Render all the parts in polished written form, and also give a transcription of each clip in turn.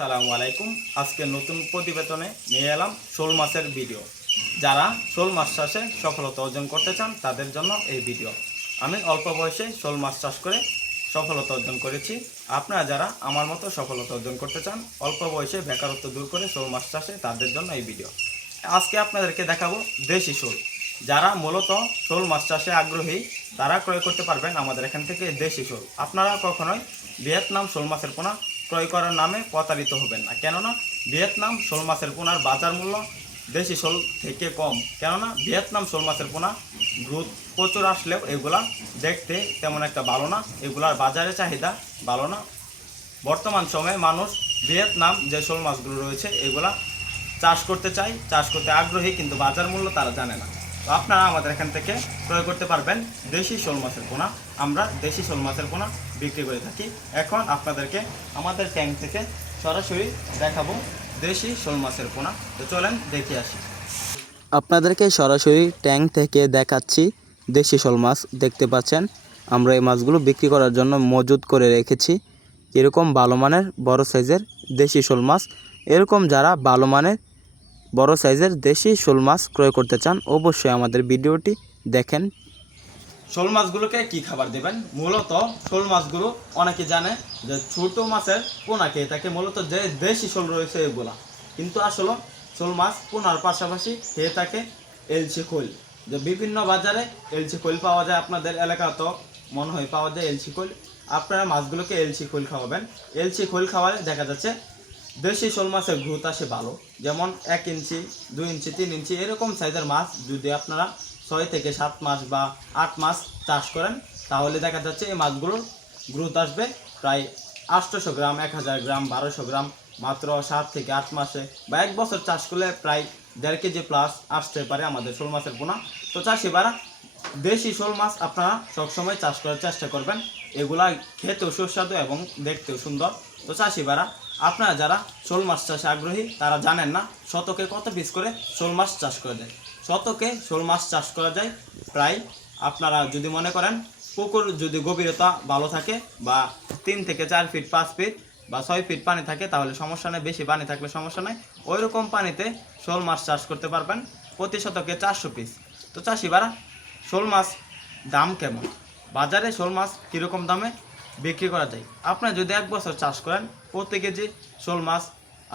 আসসালামু আলাইকুম। আজকে নতুন প্রতিবেদনে নিয়ে এলাম শোল মাছের ভিডিও। যারা শোল মাছ চাষে সফলতা অর্জন করতে চান তাদের জন্য এই ভিডিও। আমি অল্প বয়সে শোল মাছ চাষ করে সফলতা অর্জন করেছি। আপনারা যারা আমার মতো সফলতা অর্জন করতে চান, অল্প বয়সে বেকারত্ব দূর করে শোল মাছ চাষে, তাদের জন্য এই ভিডিও। আজকে আপনাদেরকে দেখাবো দেশি শোল। যারা মূলত শোল মাছ চাষে আগ্রহী তারা ক্রয় করতে পারবেন আমাদের এখান থেকে দেশি শোল। আপনারা কখনোই ভিয়েতনাম শোল মাছের পোনা ক্রয় করার নামে প্রতারিত হবেন না, কেননা ভিয়েতনাম শোল মাছের পোনার বাজার মূল্য দেশি শোল থেকে কম। কেননা ভিয়েতনাম শোল মাছের পোনা গ্রোথ প্রচুর আসলেও এগুলা দেখতে তেমন একটা ভালো না, এগুলার বাজারে চাহিদা ভালো না। বর্তমান সময়ে মানুষ ভিয়েতনাম যে শোল মাছগুলো রয়েছে এগুলা চাষ করতে চায়, চাষ করতে আগ্রহী, কিন্তু বাজার মূল্য তারা জানে না। তো আপনারা আমাদের এখান থেকে ক্রয় করতে পারবেন দেশি শোল মাছের পোনা। আমরা দেশি শোল মাছের পোনা বিক্রি করে থাকি। এখন আপনাদেরকে আমাদের ট্যাঙ্ক থেকে সরাসরি দেখাবো দেশি শোল মাছের পোনা। তো চলেন দেখে আসি। আপনাদেরকে সরাসরি ট্যাঙ্ক থেকে দেখাচ্ছি দেশি শোল মাছ। দেখতে পাচ্ছেন আমরা এই মাছগুলো বিক্রি করার জন্য মজুত করে রেখেছি। এরকম ভালো মানের বড় সাইজের দেশি শোল মাছ, এরকম যারা ভালো মানের বড় সাইজের দেশি শোল মাছ ক্রয় করতে চান অবশ্যই আমাদের ভিডিওটি দেখেন। শোল মাছগুলোকে কি খাবার দেবেন? মূলত শোল মাছগুলো অনেকে জানে যে ছোট মাছের পোনা খেয়ে থাকে, মূলত যে দেশি শোল রয়েছে এগুলা, কিন্তু আসলে শোল মাছ পোনার পাশাপাশি খেয়ে থাকে এলচি খোল। যে বিভিন্ন বাজারে এলচি খোল পাওয়া যায়, আপনাদের এলাকাতেও মনে হয় পাওয়া যায় এলচি খোল। আপনারা মাছগুলোকে এলচি খোল খাওয়াবেন। এলচি খোল খাওয়ালে দেখা যাচ্ছে দেশি শোল মাছের গ্রোথ আসে ভালো। যেমন 1 ইঞ্চি, 2 ইঞ্চি, 3 ইঞ্চি এরকম সাইজের মাছ যদি আপনারা 6 থেকে 7 মাস বা 8 মাস চাষ করেন, তাহলে দেখা যাচ্ছে এই মাছগুলোর গ্রোথ আসবে প্রায় 800 গ্রাম, 1000 গ্রাম, 1200 গ্রাম মাত্র 7 থেকে 8 মাসে। বা 1 বছর চাষ করলে প্রায় 1.5 কেজি প্লাস আসতে পারে আমাদের শোল মাছের পোনা। তো চাষিবারা দেশি শোল মাছ আপনারা সবসময় চাষ করার চেষ্টা করবেন। এগুলা খেতেও সুস্বাদু এবং দেখতেও সুন্দর। তো চাষিবারা আপনারা যারা শোল মাছ চাষে আগ্রহী তারা জানেন না শতকে কত পিস করে শোল মাছ চাষ করা যায়। শতকে শোল মাছ চাষ করা যায় প্রায়, আপনারা যদি মনে করেন পুকুর যদি গভীরতা ভালো থাকে বা 3 থেকে 4 ফিট, 5 ফিট বা 6 ফিট পানি থাকে তাহলে সমস্যা নেই, বেশি পানি থাকলে সমস্যা নেই। ওই রকম পানিতে শোল মাছ চাষ করতে পারবেন প্রতি শতকে 400 পিস। তো চাষিবারা শোল মাছ দাম কেমন, বাজারে শোল মাছ কীরকম দামে বিক্রি করা যায়? আপনারা যদি 1 বছর চাষ করেন প্রতি কেজি শোল মাছ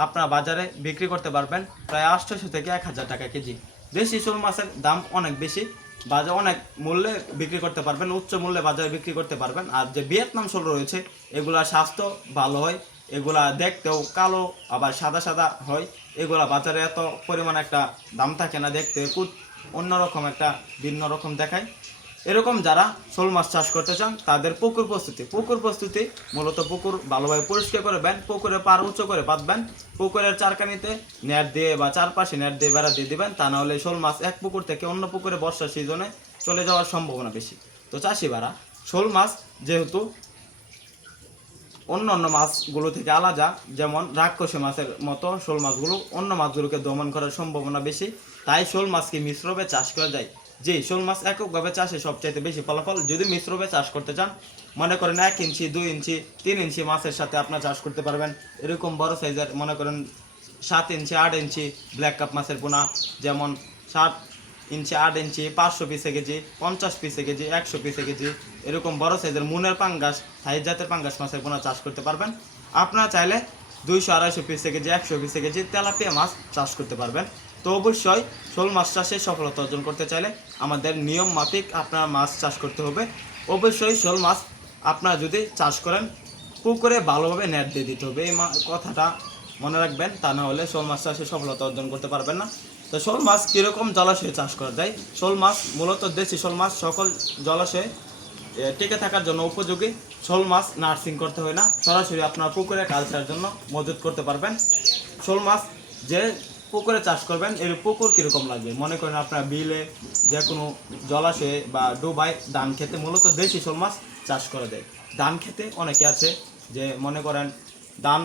আপনারা বাজারে বিক্রি করতে পারবেন প্রায় 800 থেকে 1000 টাকা কেজি। দেশি শোল মাছের দাম অনেক বেশি, বাজারে অনেক মূল্যে বিক্রি করতে পারবেন, উচ্চ মূল্যে বাজারে বিক্রি করতে পারবেন। আর যে ভিয়েতনাম শোল রয়েছে এগুলা স্বাস্থ্য ভালো হয়, এগুলা দেখতেও কালো আবার সাদা সাদা হয়। এগুলা বাজারে এত পরিমাণ একটা দাম থাকে না, দেখতে খুব অন্যরকম একটা ভিন্ন রকম দেখায়। এরকম যারা শোল মাছ চাষ করতে চান তাদের পুকুর প্রস্তুতি মূলত পুকুর ভালোভাবে পরিষ্কার করবেন, পুকুরে পার উঁচু করে বাঁধবেন, পুকুরের চারকানিতে নেট দিয়ে বা চারপাশে নেট দিয়ে বেড়া দিয়ে দিবেন। তা নাহলে শোল মাছ এক পুকুর থেকে অন্য পুকুরে বর্ষার সিজনে চলে যাওয়ার সম্ভাবনা বেশি। তো চাষিবারা শোল মাছ যেহেতু অন্য অন্য মাছগুলো থেকে আলাদা, যেমন রাক্ষসী মাছের মতো শোল মাছগুলো অন্য মাছগুলোকে দমন করার সম্ভাবনা বেশি, তাই শোল মাছকে মিশ্রভাবে চাষ করা যায়। যে শোল মাছ এককভাবে চাষে সবচাইতে বেশি ফলাফল। যদি মিশ্রভাবে চাষ করতে চান, মনে করেন 1 ইঞ্চি, 2 ইঞ্চি, 3 ইঞ্চি মাছের সাথে আপনার চাষ করতে পারবেন এরকম বড় সাইজের, মনে করেন 7 ইঞ্চি, 8 ইঞ্চি ব্ল্যাক কাপ মাছের পোনা, যেমন 7 ইঞ্চি, 8 ইঞ্চি 500 পিসে কেজি, 50 পিসে কেজি, 100 পিসে কেজি এরকম বড় সাইজের মুনের পাঙ্গাস, থাই জাতের পাঙ্গাস মাছের পোনা চাষ করতে পারবেন। আপনারা চাইলে 200-250 পিসে কেজি, 100 পিসে কেজি তেলাপিয়া মাছ চাষ করতে পারবেন। তো অবশ্যই শোল মাছ চাষে সফলতা অর্জন করতে চাইলে আমাদের নিয়ম মাফিক আপনার মাছ চাষ করতে হবে। অবশ্যই শোল মাছ আপনারা যদি চাষ করেন পুকুরে ভালোভাবে নেট দিয়ে দিতে হবে, এই কথাটা মনে রাখবেন, তা না হলে শোল মাছ চাষে সফলতা অর্জন করতে পারবেন না। তো শোল মাছ কীরকম জলাশয়ে চাষ করা যায়? শোল মাছ মূলত দেশি শোল মাছ সকল জলাশয়ে টিকে থাকার জন্য উপযোগী। শোল মাছ নার্সিং করতে হয় না, সরাসরি আপনার পুকুরে কালচারের জন্য মজুত করতে পারবেন। শোল মাছ যে পুকুরে চাষ করবেন এর পুকুর কীরকম লাগবে, মনে করেন আপনার বিলে যে কোনো জলাশয়ে বা ডোবায় ধান খেতে মূলত দেশি শোল মাছ চাষ করা যায়। ধান খেতে অনেকে আছে যে মনে করেন ধান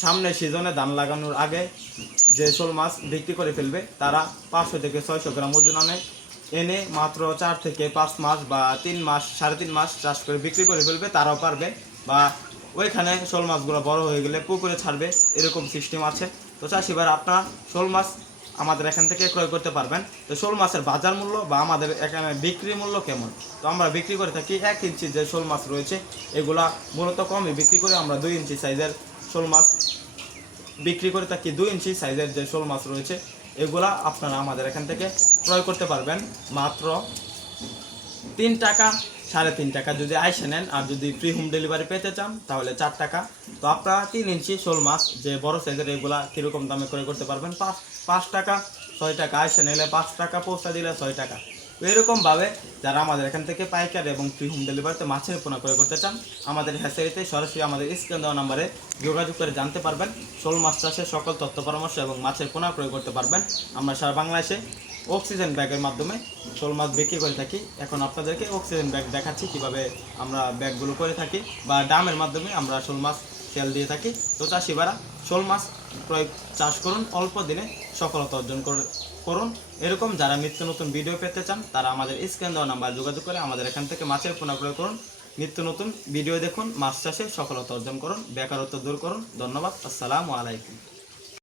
সামনের সিজনে ধান লাগানোর আগে যে শোল মাছ বিক্রি করে ফেলবে, তারা 500 থেকে 600 গ্রাম ওজন এনে মাত্র 4 থেকে 5 মাস বা 3 মাস, 3.5 মাস চাষ করে বিক্রি করে ফেলবে, তারাও পারবে। বা ওইখানে শোল মাছগুলো বড় হয়ে গেলে পুকুরে ছাড়বে, এরকম সিস্টেম আছে। তো চাষি ভাইরা আপনারা শোল মাছ আমাদের এখান থেকে ক্রয় করতে পারবেন। তো শোল মাছের বাজার মূল্য বা আমাদের এখানে বিক্রি মূল্য কেমন? তো আমরা বিক্রি করে থাকি 1 ইঞ্চি যে শোল মাছ রয়েছে এগুলা মূলত কমই বিক্রি করে। আমরা 2 ইঞ্চি সাইজের শোল মাছ বিক্রি করে থাকি। 2 ইঞ্চি সাইজের যে শোল মাছ রয়েছে এগুলা আপনারা আমাদের এখান থেকে ক্রয় করতে পারবেন মাত্র 3 টাকা, 3.5 টাকা যদি আইসে নেন। আর যদি ফ্রি হোম ডেলিভারি পেতে চান তাহলে 4 টাকা। তো আপনারা 3 ইঞ্চি শোল মাছ যে বড় সাইজের এগুলা কীরকম দামে ক্রয় করতে পারবেন? 5 টাকা, 6 টাকা আইসে নিলে 5 টাকা, পৌঁছা দিলে 6 টাকা। তো এরকমভাবে যারা আমাদের এখান থেকে পাইকারি এবং ফ্রি হোম ডেলিভারিতে মাছের পোনা ক্রয় করতে চান আমাদের হ্যাচারিতে সরাসরি আমাদের স্ক্রিন দেওয়া নাম্বারে যোগাযোগ করে জানতে পারবেন। শোল মাছ চাষের সকল তথ্য পরামর্শ এবং মাছের পোনা ক্রয় করতে পারবেন। আমরা সারা বাংলাদেশে অক্সিজেন ব্যাগের মাধ্যমে শোল মাছ বিক্রি করে থাকি। এখন আপনাদেরকে অক্সিজেন ব্যাগ দেখাচ্ছি কিভাবে আমরা ব্যাগগুলো করে থাকি, বা ডামের মাধ্যমে আমরা শোল মাছ তেল দিয়ে থাকি। তো চাষিবারা শোল মাছ চাষ করুন, অল্প দিনে সফলতা অর্জন করুন। এরকম যারা নিত্য নতুন ভিডিও পেতে চান তারা আমাদের স্ক্রিন দেওয়া নাম্বার যোগাযোগ করে আমাদের এখান থেকে মাছের পোনা ক্রয় করুন। নিত্য নতুন ভিডিও দেখুন, মাছ চাষে সফলতা অর্জন করুন, বেকারত্ব দূর করুন। ধন্যবাদ। আসসালামু আলাইকুম।